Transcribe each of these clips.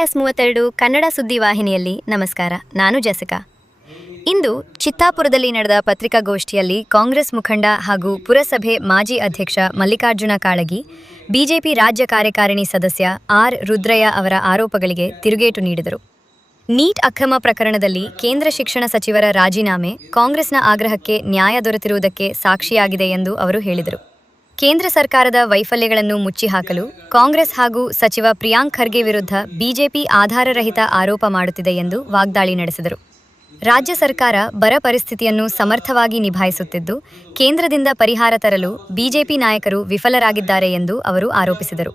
KS32 Kannada ಸುದ್ದಿವಾಹಿನಿಯಲ್ಲಿ ನಮಸ್ಕಾರ. ನಾನು Jessica. ಇಂದು ಚಿತ್ತಾಪುರದಲ್ಲಿ ನಡೆದ ಪತ್ರಿಕಾಗೋಷ್ಠಿಯಲ್ಲಿ ಕಾಂಗ್ರೆಸ್ ಮುಖಂಡ ಹಾಗೂ ಪುರಸಭೆ ಮಾಜಿ ಅಧ್ಯಕ್ಷ ಮಲ್ಲಿಕಾರ್ಜುನ ಕಾಳಗಿ, ಬಿಜೆಪಿ ರಾಜ್ಯ ಕಾರ್ಯಕಾರಿಣಿ ಸದಸ್ಯ ಆರ್. ರುದ್ರಯ್ಯ ಅವರ ಆರೋಪಗಳಿಗೆ ತಿರುಗೇಟು ನೀಡಿದರು. ನೀಟ್ ಅಕ್ರಮ ಪ್ರಕರಣದಲ್ಲಿ ಕೇಂದ್ರ ಶಿಕ್ಷಣ ಸಚಿವರ ರಾಜೀನಾಮೆ ಕಾಂಗ್ರೆಸ್ನ ಆಗ್ರಹಕ್ಕೆ ನ್ಯಾಯ ದೊರೆತಿರುವುದಕ್ಕೆ ಸಾಕ್ಷಿಯಾಗಿದೆ ಎಂದು ಅವರು ಹೇಳಿದರು. ಕೇಂದ್ರ ಸರ್ಕಾರದ ವೈಫಲ್ಯಗಳನ್ನು ಮುಚ್ಚಿಹಾಕಲು ಕಾಂಗ್ರೆಸ್ ಹಾಗೂ ಸಚಿವ ಪ್ರಿಯಾಂಕ್ ಖರ್ಗೆ ವಿರುದ್ಧ ಬಿಜೆಪಿ ಆಧಾರರಹಿತ ಆರೋಪ ಮಾಡುತ್ತಿದೆ ಎಂದು ವಾಗ್ದಾಳಿ ನಡೆಸಿದರು. ರಾಜ್ಯ ಸರ್ಕಾರ ಬರ ಪರಿಸ್ಥಿತಿಯನ್ನು ಸಮರ್ಥವಾಗಿ ನಿಭಾಯಿಸುತ್ತಿದ್ದು, ಕೇಂದ್ರದಿಂದ ಪರಿಹಾರ ತರಲು ಬಿಜೆಪಿ ನಾಯಕರು ವಿಫಲರಾಗಿದ್ದಾರೆ ಎಂದು ಅವರು ಆರೋಪಿಸಿದರು.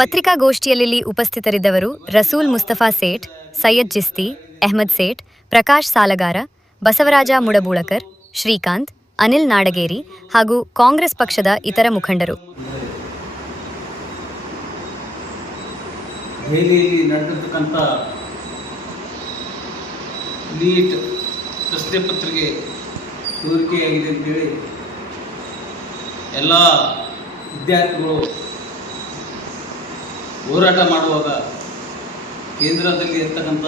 ಪತ್ರಿಕಾಗೋಷ್ಠಿಯಲ್ಲಿ ಉಪಸ್ಥಿತರಿದ್ದವರು ರಸೂಲ್ ಮುಸ್ತಫಾ ಸೇಠ್, ಸೈಯದ್ ಜಿಸ್ತಿ, ಅಹ್ಮದ್ ಸೇಠ್, ಪ್ರಕಾಶ್ ಸಾಲಗಾರ, ಬಸವರಾಜ ಮುಡಬೂಳಕರ್, ಶ್ರೀಕಾಂತ್, ಅನಿಲ್ ನಾಡಗೇರಿ ಹಾಗೂ ಕಾಂಗ್ರೆಸ್ ಪಕ್ಷದ ಇತರ ಮುಖಂಡರು. ದೆಹಲಿಯಲ್ಲಿ ನಡೆದಿರ್ತಕ್ಕಂಥ ನೀಟ್ ಪ್ರಶ್ನೆ ಪತ್ರಿಕೆ ಸೋರಿಕೆಯಾಗಿದೆ ಅಂತೇಳಿ ಎಲ್ಲ ವಿದ್ಯಾರ್ಥಿಗಳು ಹೋರಾಟ ಮಾಡುವಾಗ ಕೇಂದ್ರದಲ್ಲಿ ಇರ್ತಕ್ಕಂಥ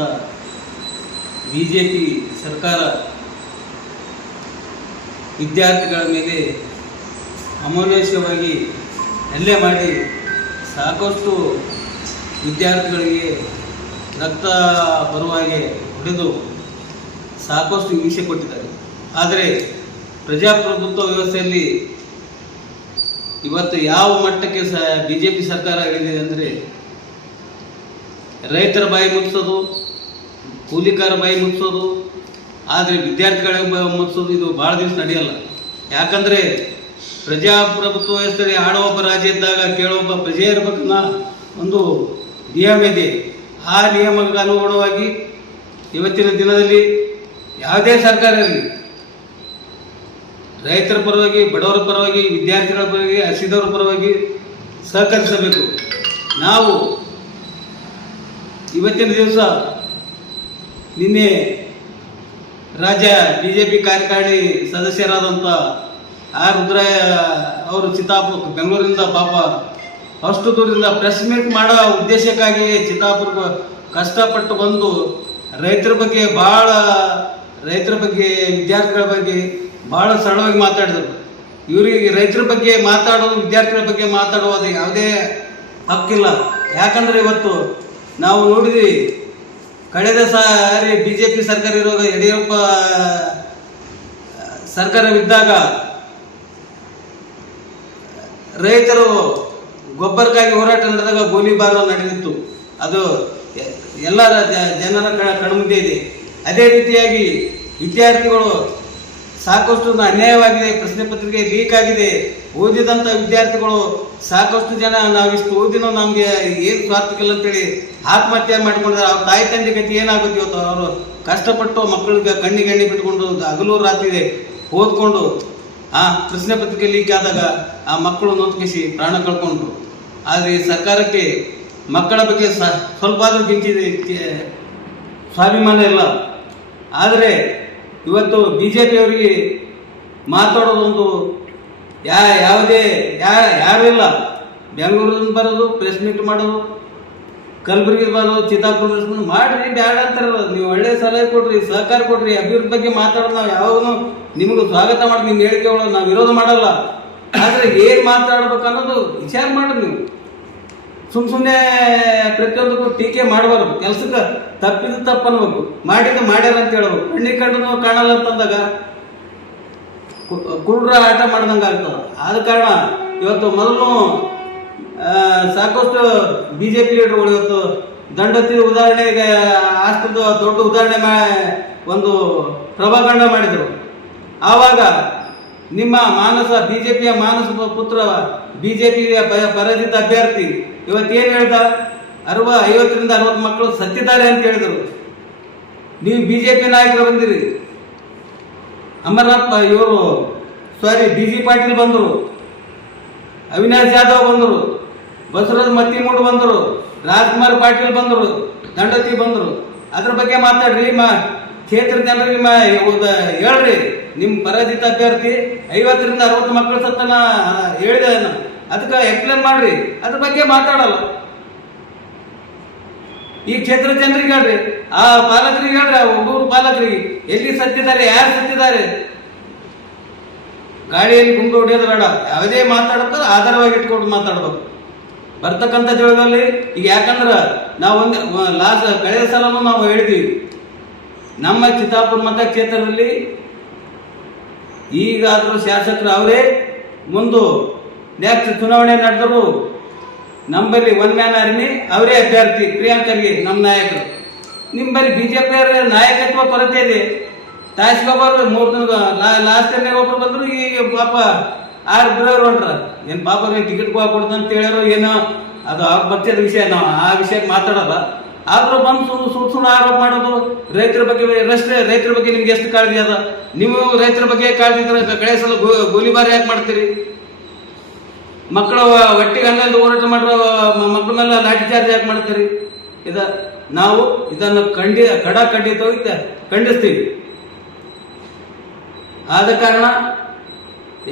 ಬಿಜೆಪಿ ಸರ್ಕಾರ ವಿದ್ಯಾರ್ಥಿಗಳ ಮೇಲೆ ಅಮಾನುಷವಾಗಿ ಹಲ್ಲೆ ಮಾಡಿ ಸಾಕಷ್ಟು ವಿದ್ಯಾರ್ಥಿಗಳಿಗೆ ರಕ್ತ ಬರುವಾಗೆ ಹೊಡೆದು ಸಾಕಷ್ಟು ಹಿಂಸೆ ಕೊಟ್ಟಿದ್ದಾರೆ. ಆದರೆ ಪ್ರಜಾಪ್ರಭುತ್ವ ವ್ಯವಸ್ಥೆಯಲ್ಲಿ ಇವತ್ತು ಯಾವ ಮಟ್ಟಕ್ಕೆ ಬಿಜೆಪಿ ಸರ್ಕಾರ ಹೇಳಿದೆ ಅಂದರೆ, ರೈತರ ಬಾಯಿ ಮುಚ್ಚಿಸೋದು, ಕೂಲಿಕಾರ ಬಾಯಿ ಮುಚ್ಚಿಸೋದು, ಆದರೆ ವಿದ್ಯಾರ್ಥಿಗಳ ಮುಚ್ಚಿಸೋದು ಇದು ಭಾಳ ದಿವಸ ನಡೆಯಲ್ಲ. ಯಾಕಂದರೆ ಪ್ರಜಾಪ್ರಭುತ್ವ ವ್ಯವಸ್ಥೆಯಲ್ಲಿ ಆಡೋ ಒಬ್ಬ ರಾಜ್ಯ ಇದ್ದಾಗ ಕೇಳೋ ಒಬ್ಬ ಪ್ರಜೆ ಇರಬೇಕನ್ನ ಒಂದು ನಿಯಮ ಇದೆ. ಆ ನಿಯಮಕ್ಕೆ ಅನುಗುಣವಾಗಿ ಇವತ್ತಿನ ದಿನದಲ್ಲಿ ಯಾವುದೇ ಸರ್ಕಾರ ಇರಲಿ, ರೈತರ ಪರವಾಗಿ, ಬಡವರ ಪರವಾಗಿ, ವಿದ್ಯಾರ್ಥಿಗಳ ಪರವಾಗಿ, ಹಸಿದವರ ಪರವಾಗಿ ಸಹಕರಿಸಬೇಕು. ನಾವು ಇವತ್ತಿನ ದಿವಸ ನಿನ್ನೆ ರಾಜ್ಯ ಬಿಜೆಪಿ ಕಾರ್ಯಕಾರಿಣಿ ಸದಸ್ಯರಾದಂಥ ಆರ್. ರುದ್ರಯ್ಯ ಅವರು ಚಿತ್ತಾಪುರ ಬೆಂಗಳೂರಿನಿಂದ ಪಾಪ ಅಷ್ಟು ದೂರದಿಂದ ಪ್ರೆಸ್ ಮೀಟ್ ಮಾಡೋ ಉದ್ದೇಶಕ್ಕಾಗಿ ಚಿತ್ತಾಪುರ ಕಷ್ಟಪಟ್ಟು ಬಂದು ರೈತರ ಬಗ್ಗೆ ವಿದ್ಯಾರ್ಥಿಗಳ ಬಗ್ಗೆ ಭಾಳ ಸರಳವಾಗಿ ಮಾತಾಡಿದರು. ಇವರಿಗೆ ರೈತರ ಬಗ್ಗೆ ಮಾತಾಡೋದು, ವಿದ್ಯಾರ್ಥಿಗಳ ಬಗ್ಗೆ ಮಾತಾಡೋದು ಯಾವುದೇ ಹಕ್ಕಿಲ್ಲ. ಯಾಕಂದರೆ ಇವತ್ತು ನಾವು ನೋಡಿದ್ವಿ, ಕಳೆದ ಸಾರಿ ಬಿಜೆಪಿ ಸರ್ಕಾರ ಇರುವಾಗ, ಯಡಿಯೂರಪ್ಪ ಸರ್ಕಾರವಿದ್ದಾಗ ರೈತರು ಗೊಬ್ಬರಕ್ಕಾಗಿ ಹೋರಾಟ ನಡೆದಾಗ ಗೋಲಿಬಾರ್ ನಡೆದಿತ್ತು. ಅದು ಎಲ್ಲ ಜನರ ಕಣ್ಮುಂದೆ ಇದೆ. ಅದೇ ರೀತಿಯಾಗಿ ವಿದ್ಯಾರ್ಥಿಗಳು ಸಾಕಷ್ಟು ಅನ್ಯಾಯವಾಗಿದೆ, ಪ್ರಶ್ನೆ ಪತ್ರಿಕೆ ಲೀಕ್ ಆಗಿದೆ. ಓದಿದಂಥ ವಿದ್ಯಾರ್ಥಿಗಳು ಸಾಕಷ್ಟು ಜನ ನಾವಿಷ್ಟು ಓದಿನೋ ನಮಗೆ ಏನು ಸ್ವಾರ್ಥಕ್ಕಿಲ್ಲ ಅಂತೇಳಿ ಆತ್ಮಹತ್ಯೆ ಮಾಡಿಕೊಂಡ್ರೆ ಅವ್ರ ತಾಯಿ ತಂದೆ ಗತಿ ಏನಾಗುತ್ತೆ ಇವತ್ತು? ಅವರು ಕಷ್ಟಪಟ್ಟು ಮಕ್ಕಳಿಗೆ ಕಣ್ಣಿಗೆ ಬಿಟ್ಕೊಂಡು ಹಗಲು ರಾತ್ರಿ ಓದ್ಕೊಂಡು ಆ ಪ್ರಶ್ನೆ ಪತ್ರಿಕೆ ಲೀಕ್ ಆದಾಗ ಆ ಮಕ್ಕಳು ನೋತ್ಕಿಸಿ ಪ್ರಾಣ ಕಳ್ಕೊಂಡ್ರು. ಆದರೆ ಸರ್ಕಾರಕ್ಕೆ ಮಕ್ಕಳ ಬಗ್ಗೆ ಸ್ವಲ್ಪ ಆದರೂ ಕಿಂಚಿದೆ ಸ್ವಾಭಿಮಾನ ಇಲ್ಲ. ಆದರೆ ಇವತ್ತು ಬಿಜೆಪಿಯವರಿಗೆ ಮಾತಾಡೋದೊಂದು ಯಾರೂ ಇಲ್ಲ. ಬೆಂಗಳೂರಿಂದ ಬರೋದು, ಪ್ರೆಸ್ ಮೀಟ್ ಮಾಡೋದು, ಕಲಬುರಗಿ ಬರೋದು, ಚಿತ್ತಾಪುರ ಮಾಡ್ರಿ, ಬ್ಯಾಡ ಅಂತಾರಲ್ಲ. ನೀವು ಒಳ್ಳೆ ಸಲಹೆ ಕೊಡ್ರಿ, ಸಹಕಾರ ಕೊಡ್ರಿ, ಅಭಿವೃದ್ಧಿ ಬಗ್ಗೆ ಮಾತಾಡೋದು ನಾವು ಯಾವಾಗೂ ನಿಮಗೂ ಸ್ವಾಗತ ಮಾಡಿ, ನಿಮ್ಮ ಹೇಳಿಕೆಗಳು ನಾವು ವಿರೋಧ ಮಾಡಲ್ಲ. ಆದರೆ ಏನು ಮಾತಾಡ್ಬೇಕು ಅನ್ನೋದು ವಿಚಾರ ಮಾಡ್ರಿ. ನೀವು ಸುಮ್ಮನೆ ಪ್ರತಿಯೊಂದಕ್ಕೂ ಟೀಕೆ ಮಾಡಬಾರ್ದು. ಕೆಲಸಕ್ಕೆ ತಪ್ಪಿದ್ದು ತಪ್ಪು ಅನ್ಬೇಕು, ಮಾಡಿದ್ದು ಮಾಡ್ಯಾರ ಅಂತ ಹೇಳ್ಬೇಕು. ಕಣ್ಣಿಗೆ ಕಂಡು ಕಾಣಲ್ಲ ಅಂತಂದಾಗ ಕುರುಡ್ರ ಆಟ ಮಾಡ್ದಂಗೆ ಆಗ್ತದೆ. ಆದ ಕಾರಣ ಇವತ್ತು ಮೊದಲು ಸಾಕಷ್ಟು ಬಿಜೆಪಿ ಲೀಡರ್ಗಳು ಇವತ್ತು ದಂಡತಿ ಉದಾಹರಣೆಗೆ ಅಷ್ಟೊಂದು ದೊಡ್ಡ ಉದಾಹರಣೆ ಒಂದು ಪ್ರಭಾಕಂಡ ಮಾಡಿದರು. ಆವಾಗ ನಿಮ್ಮ ಬಿಜೆಪಿಯ ಮಾನಸ ಪುತ್ರ, ಬಿಜೆಪಿಯ ಪರಾಜಿತ ಅಭ್ಯರ್ಥಿ ಇವತ್ತೇನು ಹೇಳ್ದ? 50ರಿಂದ 60 ಮಕ್ಕಳು ಸತ್ತಿದ್ದಾರೆ ಅಂತ ಹೇಳಿದರು. ನೀವು ಬಿಜೆಪಿ ನಾಯಕರು ಬಂದಿರಿ, ಅಮರನಾಥ್ ಬಿ.ಜಿ. ಪಾಟೀಲ್ ಬಂದರು, ಅವಿನಾಶ್ ಜಾಧವ್ ಬಂದರು, ಬಸವರಾಜ ಮತ್ತಿಮೂಡು ಬಂದರು, ರಾಜ್ಕುಮಾರ್ ಪಾಟೀಲ್ ಬಂದರು, ದಂಡತಿ ಬಂದರು. ಅದ್ರ ಬಗ್ಗೆ ಮಾತಾಡ್ರಿ. ಕ್ಷೇತ್ರ ಜನರಿಗೆ ಹೇಳ್ರಿ, ನಿಮ್ಮ ಪರಾಜಿತ ಅಭ್ಯರ್ಥಿ 50ರಿಂದ 60 ಮಕ್ಕಳು ಸತ್ತನ ಹೇಳಿದೆ, ಅದಕ್ಕೆ ಎಕ್ಸ್ಪ್ಲೇನ್ ಮಾಡ್ರಿ. ಅದ್ರ ಬಗ್ಗೆ ಮಾತಾಡಲ್ಲ. ಈ ಕ್ಷೇತ್ರ ಜನರಿಗೆ ಹೇಳ್ರಿ, ಆ ಪಾಲಕರಿಗೆ ಹೇಳ್ರಿ, ಆ ಒಬ್ಬರು ಪಾಲಕರಿಗೆ ಎಲ್ಲಿ ಸತ್ತಿದ್ದಾರೆ, ಯಾರು ಸತ್ತಿದ್ದಾರೆ. ಗಾಳಿಯಲ್ಲಿ ಗುಂಡು ಹೊಡೆಯೋದು ಬೇಡ. ಯಾವುದೇ ಮಾತಾಡ್ತಾರೆ ಆಧಾರವಾಗಿ ಇಟ್ಕೊಂಡು ಮಾತಾಡ್ಬೇಕು. ಬರ್ತಕ್ಕಂಥ ಜೋಳದಲ್ಲಿ ಈಗ ಯಾಕಂದ್ರೆ ನಾವು ಕಳೆದ ಸಲನೂ ನಾವು ಹೇಳಿದೀವಿ, ನಮ್ಮ ಚಿತ್ತಾಪುರ ಮತಕ್ಷೇತ್ರದಲ್ಲಿ ಈಗಾದರೂ ಶಾಸಕರು ಅವರೇ ಮುಂದೆ ನೆಕ್ಸ್ಟ್ ಚುನಾವಣೆ ನಡೆದರು ನಮ್ಮಲ್ಲಿ ಒನ್ ಮ್ಯಾನ್ ಆರ್ಮಿ ಅವರೇ ಅಭ್ಯರ್ಥಿ ಪ್ರಿಯಾಂಕರ್ಗೆ ನಮ್ಮ ನಾಯಕರು. ನಿಮ್ಮಲ್ಲಿ ಬಿಜೆಪಿ ನಾಯಕತ್ವ ಕೊರತೆ ಇದೆ. ತಾಸ್ಕೊಬ್ಬರು 3 ದಿನ ಲಾಸ್ಟ್ ಟೈಮ್ನಾಗ ಒಬ್ರು ಬಂದ್ರು, ಈಗ ಪಾಪ 6 ಬಿಡೋರು ಹೊಂಟ್ರ. ಏನು ಪಾಪ ಟಿಕೆಟ್ ಕೊಡ್ದು ಅಂತ ಹೇಳ್ಯಾರೋ ಏನೋ, ಅದು ಅವ್ರ ಪಕ್ಷದ ವಿಷಯ, ನಾವು ಆ ವಿಷಯಕ್ಕೆ ಮಾತಾಡೋಲ್ಲ. ಆದ್ರೂ ಬಂದು ಸುಳ್ಳು ಆರೋಪ ಮಾಡೋದು. ರೈತರ ಬಗ್ಗೆ ನಿಮ್ಗೆ ಎಷ್ಟು ಕಾಳಜಿ ಅದ? ನೀವು ರೈತರ ಬಗ್ಗೆ ಕಾಳಜಿ ಇದ್ರೆ ಕಳೆ ಸಲ ಗೋಲಿಬಾರ್ ಯಾಕೆ ಮಾಡ್ತೀರಿ? ಮಕ್ಕಳ ಒಟ್ಟಿಗೆ ಹಂಗಂದು ಹೋರಾಟ ಮಾಡೋ ಮಕ್ಕಳ ಮೇಲೆ ಲಾಠಿ ಚಾರ್ಜ್ ಯಾಕೆ ಮಾಡ್ತೀರಿ? ನಾವು ಇದನ್ನು ಖಂಡಿತವಾಗಿ ಖಂಡಿಸ್ತೀವಿ. ಆದ ಕಾರಣ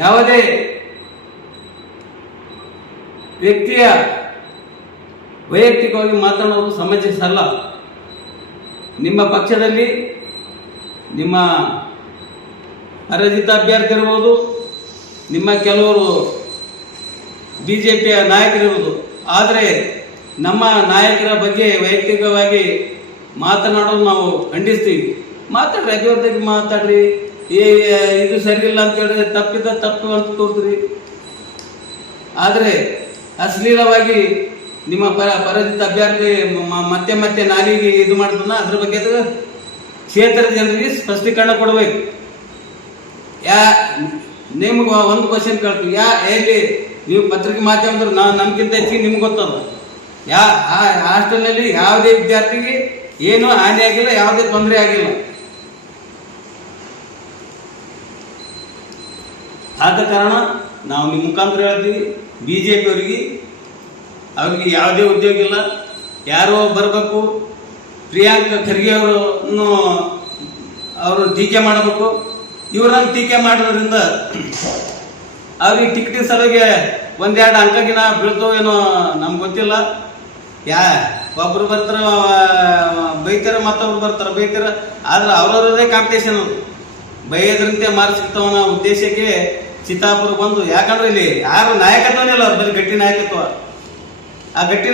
ಯಾವುದೇ ವ್ಯಕ್ತಿಯ ವೈಯಕ್ತಿಕವಾಗಿ ಮಾತನಾಡೋದು ಸಮಂಜಸ ಅಲ್ಲ. ನಿಮ್ಮ ಪಕ್ಷದಲ್ಲಿ ನಿಮ್ಮ ಅರಜಿತ ಅಭ್ಯರ್ಥಿ ಇರ್ಬೋದು, ನಿಮ್ಮ ಕೆಲವರು ಬಿಜೆಪಿಯ ನಾಯಕರಿರ್ಬೋದು. ಆದರೆ ನಮ್ಮ ನಾಯಕರ ಬಗ್ಗೆ ವೈಯಕ್ತಿಕವಾಗಿ ಮಾತನಾಡೋದು ನಾವು ಖಂಡಿಸ್ತೀವಿ. ಮಾತಾಡ್ರಿ, ಅಭಿವೃದ್ಧಿಗೆ ಮಾತಾಡ್ರಿ. ಇದು ಸರಿ ಇಲ್ಲ ಅಂತ ಹೇಳಿದ್ರೆ ತಪ್ಪು ಅಂತ ತೋರಿಸ್ರಿ. ಆದರೆ ಅಶ್ಲೀಲವಾಗಿ ನಿಮ್ಮ ಪರಾಜಿತ ಅಭ್ಯರ್ಥಿ ಮತ್ತೆ ನಾಲಿಗೆ ಇದು ಮಾಡ್ತಾನ, ಅದ್ರ ಬಗ್ಗೆ ಕ್ಷೇತ್ರದ ಜನರಿಗೆ ಸ್ಪಷ್ಟೀಕರಣ ಕೊಡಬೇಕು. ನಿಮ್ಗೆ ಒಂದು ಕ್ವಶನ್ ಕೇಳ್ತೀವಿ, ಎಲ್ಲಿ ನೀವು ಪತ್ರಿಕೆ ಮಾಧ್ಯಮದವ್ರು ನಮ್ಗಿಂತ ಹೆಚ್ಚಿಗೆ ನಿಮ್ಗೆ ಗೊತ್ತದ. ಹಾಸ್ಟೆಲ್ನಲ್ಲಿ ಯಾವುದೇ ವಿದ್ಯಾರ್ಥಿಗೆ ಏನೂ ಹಾನಿ ಆಗಿಲ್ಲ, ಯಾವುದೇ ತೊಂದರೆ ಆಗಿಲ್ಲ. ಆದ ಕಾರಣ ನಾವು ನಿಮ್ಮ ಮುಖಾಂತರ ಹೇಳ್ತೀವಿ, ಬಿಜೆಪಿ ಅವ್ರಿಗೆ ಯಾವುದೇ ಉದ್ಯೋಗ ಇಲ್ಲ, ಯಾರೋ ಬರಬೇಕು, ಪ್ರಿಯಾಂಕ ಖರ್ಗೆ ಅವರು ಟೀಕೆ ಮಾಡಬೇಕು. ಇವ್ರನ್ನ ಟೀಕೆ ಮಾಡೋದ್ರಿಂದ ಅವ್ರಿಗೆ ಟಿಕೆಟ್ ಸಲುವಾಗಿ 1-2 ಅಂಕಗಿನ ಬೀಳ್ತೋ ಏನೋ ನಮ್ಗೆ ಗೊತ್ತಿಲ್ಲ. ಒಬ್ರು ಬರ್ತಾರ ಬೈತಾರ, ಮತ್ತೊಬ್ರು ಬರ್ತಾರ ಬೈತಾರ. ಆದ್ರೆ ಅವ್ರವ್ರದೇ ಕಾಂಪಿಟೇಷನ್, ಬೈಯೋದ್ರಂತೆ ಮಾರ್ಕ್ ಸಿಗ್ತಾವನ್ನ ಉದ್ದೇಶಕ್ಕೆ ಚಿತ್ತಾಪುರ ಬಂದು. ಯಾಕಂದ್ರೆ ಇಲ್ಲಿ ಯಾರು ನಾಯಕತ್ವನೇ ಇಲ್ಲ, ಅವ್ರ ಬರೀ ಗಟ್ಟಿ ನಾಯಕತ್ವ. ಆ ಗಟ್ಟಿ